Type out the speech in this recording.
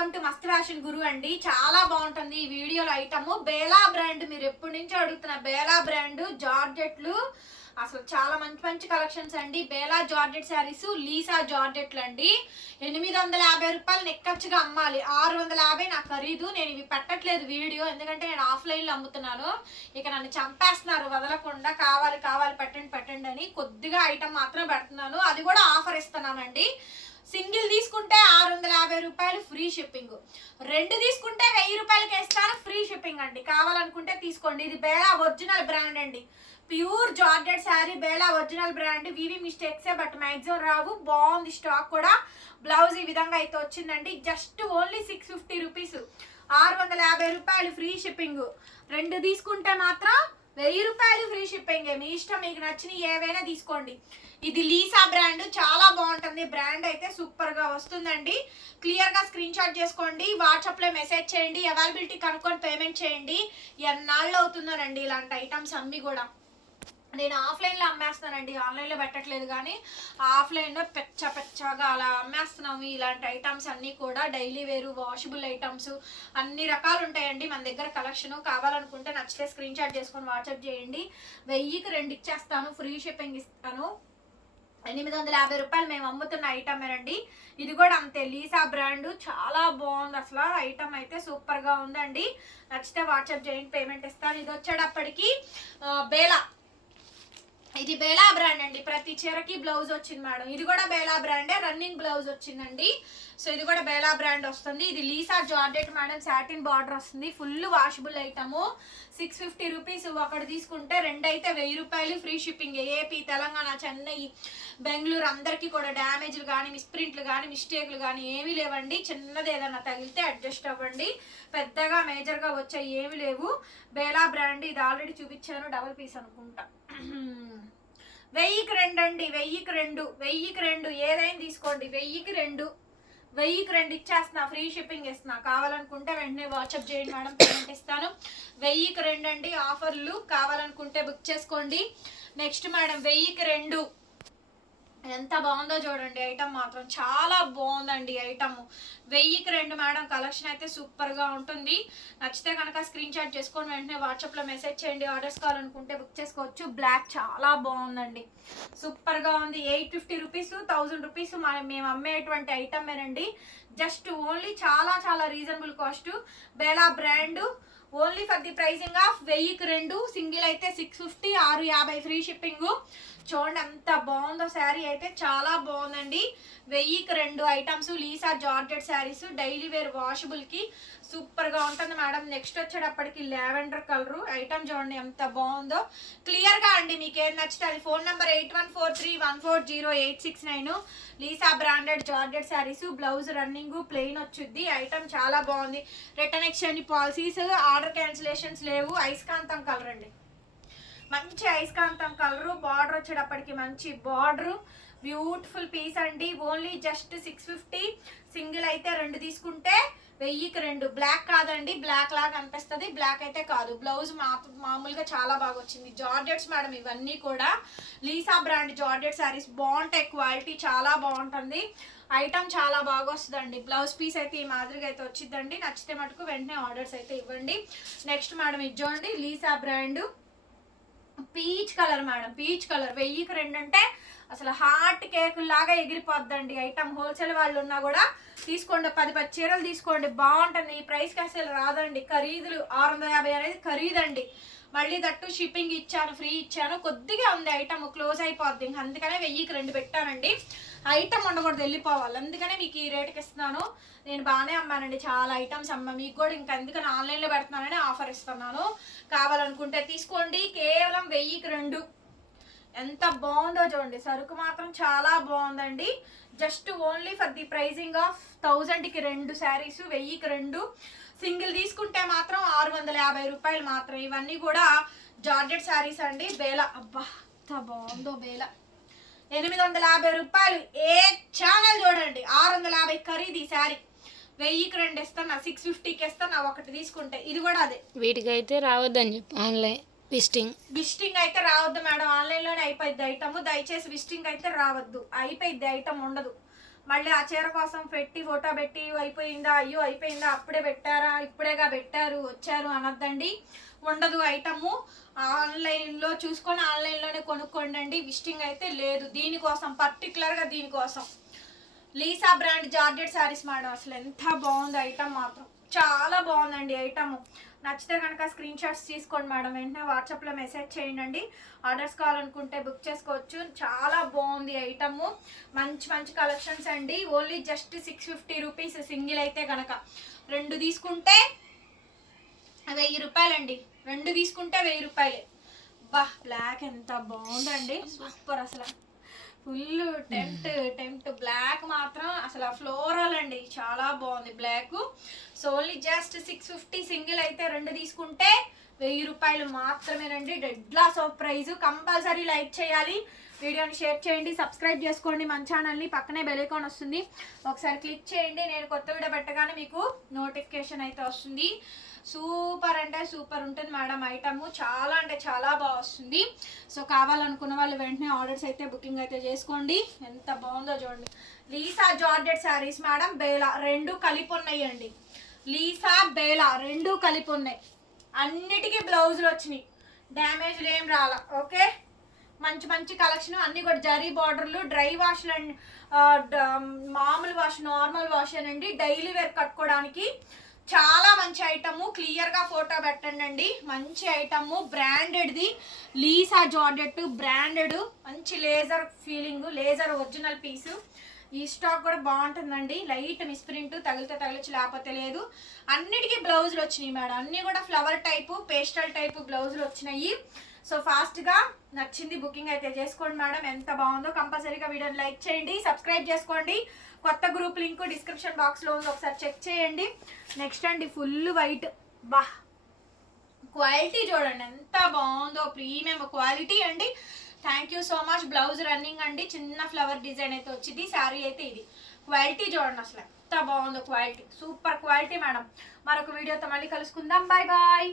Welcome to Mast fashion guru అండి. చాలా బాగుంటుంది ఈ వీడియోలో ఐటమ్. బేలా బ్రాండ్ మీరు ఎప్పటి నుంచో అడుగుతున్న బేలా బ్రాండ్ జార్జెట్లు. అసలు చాలా మంచి మంచి కలెక్షన్స్ అండి. బేలా జార్జెట్ శారీస్ లీసా జార్జెట్లు అండి. ఎనిమిది వందల యాభై రూపాయలు నెక్కచ్చుగా అమ్మాలి. ఆరు వందల యాభై నాకు ఖరీదు. నేను ఇవి పెట్టట్లేదు వీడియో. ఎందుకంటే నేను ఆఫ్లైన్లో అమ్ముతున్నాను. ఇక నన్ను చంపేస్తున్నారు. వదలకుండా కావాలి కావాలి పెట్టండి పెట్టండి అని కొద్దిగా ఐటమ్ మాత్రం పెడుతున్నాను. అది కూడా ఆఫర్ ఇస్తున్నానండి సింగిల్ తీసుకుంటే ఆరు వందల యాభై రూపాయలు ఫ్రీ షిప్పింగ్. రెండు తీసుకుంటే వెయ్యి రూపాయలకి ఇస్తాను ఫ్రీ షిప్పింగ్ అండి. కావాలనుకుంటే తీసుకోండి. ఇది బేలా ఒరిజినల్ బ్రాండ్ అండి. Pure georgette sari Bela original brand. వివి మిస్టేక్సే బట్ మ్యాక్సిమం రావు. బాగుంది స్టాక్ కూడా. బ్లౌజ్ ఈ విధంగా అయితే వచ్చిందండి. Just only six fifty rupees. ఆరు వందల యాభై రూపాయలు ఫ్రీ షిప్పింగ్. రెండు తీసుకుంటే మాత్రం వెయ్యి రూపాయలు ఫ్రీ షిప్పింగ్ మీ ఇష్టం మీకు నచ్చిన ఏవైనా తీసుకోండి. ఇది లీసా బ్రాండ్ చాలా బాగుంటుంది. బ్రాండ్ అయితే సూపర్గా వస్తుందండి. క్లియర్గా స్క్రీన్ షాట్ చేసుకోండి వాట్సాప్లో మెసేజ్ చేయండి అవైలబిలిటీ కనుక్కొని పేమెంట్ చేయండి. ఎన్నాళ్ళు అవుతుందోనండి ఇలాంటి ఐటమ్స్ అమ్మి కూడా. నేను ఆఫ్లైన్లో అమ్మేస్తానండి ఆన్లైన్లో పెట్టట్లేదు కానీ ఆఫ్లైన్లో పెచ్చ పెచ్చగా అలా అమ్మేస్తున్నాము. ఇలాంటి ఐటమ్స్ అన్నీ కూడా డైలీ వేరు వాషబుల్ ఐటమ్స్ అన్ని రకాలు ఉంటాయండి. మన దగ్గర కలెక్షన్ కావాలనుకుంటే నచ్చితే స్క్రీన్ షాట్ చేసుకొని వాట్సాప్ చేయండి. వెయ్యికి రెండు ఇచ్చేస్తాను. ఫ్రీ షిప్పింగ్ ఇస్తాను. ఎనిమిది వందల యాభై రూపాయలు మేము అమ్ముతున్న ఐటమ్ అండి ఇది కూడా అంతే. లీసా బ్రాండ్ చాలా బాగుంది. అసలు ఐటమ్ అయితే సూపర్గా ఉందండి. నచ్చితే వాట్సాప్ చేయండి. పేమెంట్ ఇస్తాను. ఇది వచ్చేటప్పటికి బేలా. ఇది బేలా బ్రాండ్ అండి. ప్రతి చీరకి బ్లౌజ్ వచ్చింది మేడం. ఇది కూడా బేలా బ్రాండే రన్నింగ్ బ్లౌజ్ వచ్చిందండి. సో ఇది కూడా బేలా బ్రాండ్ వస్తుంది. ఇది Lisa georgette madam satin border వస్తుంది. Full washable item. Six fifty rupees ఒకటి తీసుకుంటే రెండైతే వెయ్యి రూపాయలు free shipping. AP Telangana Chennai Bengaluru అందరికీ కూడా డ్యామేజ్లు కానీ మిస్ప్రింట్లు కానీ మిస్టేక్లు కానీ ఏమీ లేవండి. చిన్నది ఏదైనా తగిలితే అడ్జస్ట్ అవ్వండి. పెద్దగా మేజర్గా వచ్చాయి ఏమీ లేవు. బేలా బ్రాండ్ ఇది ఆల్రెడీ చూపించాను. డబల్ పీస్ అనుకుంటా. వెయ్యికి రెండు అండి వెయ్యికి రెండు వెయ్యికి రెండు ఏదైనా తీసుకోండి వెయ్యికి రెండు. వెయ్యికి రెండు ఇచ్చేస్తున్నా ఫ్రీ షిప్పింగ్ ఇస్తున్నా. కావాలనుకుంటే వెంటనే వాట్సాప్ చేయండి మేడం పేమెంట్ ఇస్తాను. వెయ్యికి రెండు అండి ఆఫర్లు కావాలనుకుంటే బుక్ చేసుకోండి. నెక్స్ట్ మేడం వెయ్యికి రెండు. ఎంత బాగుందో చూడండి ఐటమ్ మాత్రం. చాలా బాగుందండి ఐటమ్. వెయ్యికి రెండు మేడం కలెక్షన్ అయితే సూపర్గా ఉంటుంది. నచ్చితే కనుక స్క్రీన్ షాట్ చేసుకొని వెంటనే వాట్సాప్లో మెసేజ్ చేయండి. ఆర్డర్స్ కావాలనుకుంటే బుక్ చేసుకోవచ్చు. బ్లాక్ చాలా బాగుందండి. సూపర్గా ఉంది. Eight fifty rupees thousand rupees మేము అమ్మేటువంటి ఐటమేనండి. జస్ట్ ఓన్లీ చాలా చాలా reasonable cost. Bela brand. Only for the pricing of వెయ్యికి రెండు. సింగిల్ అయితే సిక్స్ ఫిఫ్టీ ఆరు యాభై ఫ్రీ షిప్పింగ్. చూడండి ఎంత బాగుందో శారీ అయితే చాలా బాగుందండి. వెయ్యికి రెండు items Lisa georgette saris daily wear వాషబుల్కి సూపర్గా ఉంటుంది మేడం. నెక్స్ట్ వచ్చేటప్పటికి లావెండర్ కలరు. ఐటమ్ చూడండి ఎంత బాగుందో. క్లియర్గా అండి మీకు ఏం నచ్చితే అది. Phone number eight one four three one four zero eight six nine Lisa branded georgette saris blouse running plain వచ్చుద్ది. Item చాలా బాగుంది. Return exchange policies order cancellations లేవు. ఐస్కాంతం కలర్ అండి. మంచి ఐస్కాంతం కలరు బార్డర్ వచ్చేటప్పటికి మంచి బార్డర్. బ్యూటిఫుల్ పీస్ అండి. Only just six fifty. Single అయితే రెండు తీసుకుంటే వెయ్యికి రెండు. బ్లాక్ కాదండి. బ్లాక్ లాగా అనిపిస్తుంది. బ్లాక్ అయితే కాదు. బ్లౌజ్ మా మామూలుగా చాలా బాగా వచ్చింది. జార్జెట్స్ మేడం ఇవన్నీ కూడా. Lisa brand georgette saris. బాగుంటాయి. క్వాలిటీ చాలా బాగుంటుంది. ఐటమ్ చాలా బాగా వస్తుందండి. బ్లౌజ్ పీస్ అయితే ఈ మాదిరిగా అయితే వచ్చిందండి నచ్చితే మటుకు వెంటనే ఆర్డర్స్ అయితే ఇవ్వండి. నెక్స్ట్ మేడం ఇది చూడండి. Lisa brand peach colour madam peach colour. వెయ్యికి రెండు అంటే అసలు హార్ట్ కేకుల్లాగా లాగా ఎగిరిపోద్దండి. ఐటమ్ హోల్సేల్ వాళ్ళు ఉన్నా కూడా తీసుకోండి పది పది చీరలు తీసుకోండి. బాగుంటుంది. ఈ ప్రైస్కి అసలు రాదండి. ఖరీదులు ఆరు వందల యాభై అనేది ఖరీదండి. మళ్ళీ దట్టు షిప్పింగ్ ఇచ్చాను ఫ్రీ ఇచ్చాను. కొద్దిగా ఉంది ఐటమ్ క్లోజ్ అయిపోద్ది. ఇంక అందుకనే వెయ్యికి రెండు పెట్టానండి. ఐటమ్ ఉండకూడదు వెళ్ళిపోవాలి. అందుకనే మీకు ఈ రేటుకి ఇస్తున్నాను. నేను బాగానే అమ్మానండి చాలా ఐటమ్స్ అమ్మా. మీకు కూడా ఇంకా ఎందుకని ఆన్లైన్లో పెడుతున్నానని ఆఫర్ ఇస్తున్నాను. కావాలనుకుంటే తీసుకోండి. కేవలం వెయ్యికి రెండు. ఎంత బాగుందో చూడండి. సరుకు మాత్రం చాలా బాగుందండి. Just only for the pricing of థౌజండ్కి రెండు శారీస్ వెయ్యికి రెండు. సింగిల్ తీసుకుంటే మాత్రం ఆరు వందల యాభై రూపాయలు మాత్రం ఇవన్నీ కూడా జార్జెట్ శారీస్ అండి. బేల అబ్బా ఎంత బాగుందో బేల. ఎనిమిది వందల యాభై రూపాయలు. ఏ ఛానల్ చూడండి. ఆరు వందల యాభై ఖరీదు ఈ శారీ వెయ్యికి రెండు ఇస్తాను సిక్స్ ఫిఫ్టీకి ఇస్తాను ఒకటి తీసుకుంటే. ఇది కూడా అదే. వీటికైతే రావద్దని చెప్పి ఆన్లైన్. విజిటింగ్ విజిటింగ్ అయితే రావద్దు మేడం. ఆన్లైన్లోనే అయిపోయింది ఐటమ్. దయచేసి విజిటింగ్ అయితే రావద్దు. అయిపోయింది ఐటమ్ ఉండదు. మళ్ళీ ఆ చీర కోసం పెట్టి ఫోటో పెట్టి అయిపోయిందా? అయ్యో అయిపోయిందా? అప్పుడే పెట్టారా? ఇప్పుడేగా పెట్టారు? వచ్చారు? అనొద్దండి. ఉండదు ఐటము. ఆన్లైన్లో చూసుకొని ఆన్లైన్లోనే కొనుక్కోండి విస్టింగ్ అయితే లేదు. దీనికోసం పర్టికులర్గా దీనికోసం. Lisa brand georgette saris madam. అసలు ఎంత బాగుంది ఐటమ్ మాత్రం. చాలా బాగుందండి ఐటమ్. నచ్చితే కనుక స్క్రీన్ షాట్స్ తీసుకోండి మేడం. వెంటనే వాట్సాప్లో మెసేజ్ చేయండి ఆర్డర్స్ కావాలనుకుంటే బుక్ చేసుకోవచ్చు. చాలా బాగుంది ఐటమ్. మంచి మంచి కలెక్షన్స్ అండి. Only just six fifty rupees single అయితే కనుక రెండు తీసుకుంటే వెయ్యి రూపాయలండి. రెండు తీసుకుంటే వెయ్యి రూపాయలే. బా బ్లాక్ ఎంత బాగుందండి. సూపర్ అసలు. Full tent tent. బ్లాక్ మాత్రం అసలు ఫ్లోరల్ అండి. చాలా బాగుంది black. So only just six fifty single అయితే రెండు తీసుకుంటే వెయ్యి రూపాయలు మాత్రమేనండి. Dead loss of price compulsory like చేయాలి. వీడియోని షేర్ చేయండి సబ్స్క్రైబ్ చేసుకోండి. మన ఛానల్ని పక్కనే బెలైకాన్ వస్తుంది. ఒకసారి క్లిక్ చేయండి. నేను కొత్త వీడియో పెట్టగానే మీకు నోటిఫికేషన్ అయితే వస్తుంది. సూపర్ అంటే సూపర్ ఉంటుంది మేడం ఐటమ్ చాలా అంటే చాలా బాగా వస్తుంది. సో కావాలనుకున్న వాళ్ళు వెంటనే ఆర్డర్స్ అయితే బుకింగ్ అయితే చేసుకోండి. ఎంత బాగుందో చూడండి. Lisa georgette sarees madam Bela రెండు కలిపి ఉన్నాయండి లీసా బేలా రెండు కలిపి ఉన్నాయి. అన్నిటికీ బ్లౌజులు వచ్చినాయి. డ్యామేజ్లు ఏం రాలా. ఓకే మంచి మంచి కలెక్షన్ అన్ని కూడా జరీ బార్డర్లు డ్రై వాష్ మామూలు వాష్ నార్మల్ వాష్ అండి డైలీ వేర్ కట్టుకోవడానికి చాలా మంచి ఐటమ్ క్లియర్గా ఫోటో పెట్టండి అండి. మంచి ఐటమ్ బ్రాండెడ్ది లీసా జార్డెట్ బ్రాండెడ్ మంచి laser feeling laser original piece ఈ స్టాక్ కూడా బాగుంటుందండి. లైట్ మిస్ప్రింట్ తగిలితే తగిలించి లేకపోతే లేదు. అన్నిటికీ బ్లౌజులు వచ్చినాయి మేడం. అన్నీ కూడా ఫ్లవర్ టైపు పేస్టల్ టైపు బ్లౌజులు వచ్చినాయి. సో ఫాస్ట్గా నచ్చింది బుకింగ్ అయితే చేసుకోండి మేడం. ఎంత బాగుందో కంపల్సరీగా వీడియోని లైక్ చేయండి సబ్స్క్రైబ్ చేసుకోండి. కొత్త గ్రూప్ లింక్ డిస్క్రిప్షన్ బాక్స్లో ఉంది ఒకసారి చెక్ చేయండి. నెక్స్ట్ అండి ఫుల్ వైట్. బా క్వాలిటీ చూడండి ఎంత బాగుందో ప్రీమియం క్వాలిటీ అండి. Thank you so much. Blouse running అండి చిన్న ఫ్లవర్ డిజైన్ అయితే వచ్చింది శారీ అయితే ఇది. క్వాలిటీ చూడండి అసలు ఎంత బాగుందో క్వాలిటీ. Super quality madam. మరొక వీడియోతో మళ్ళీ కలుసుకుందాం. Bye bye!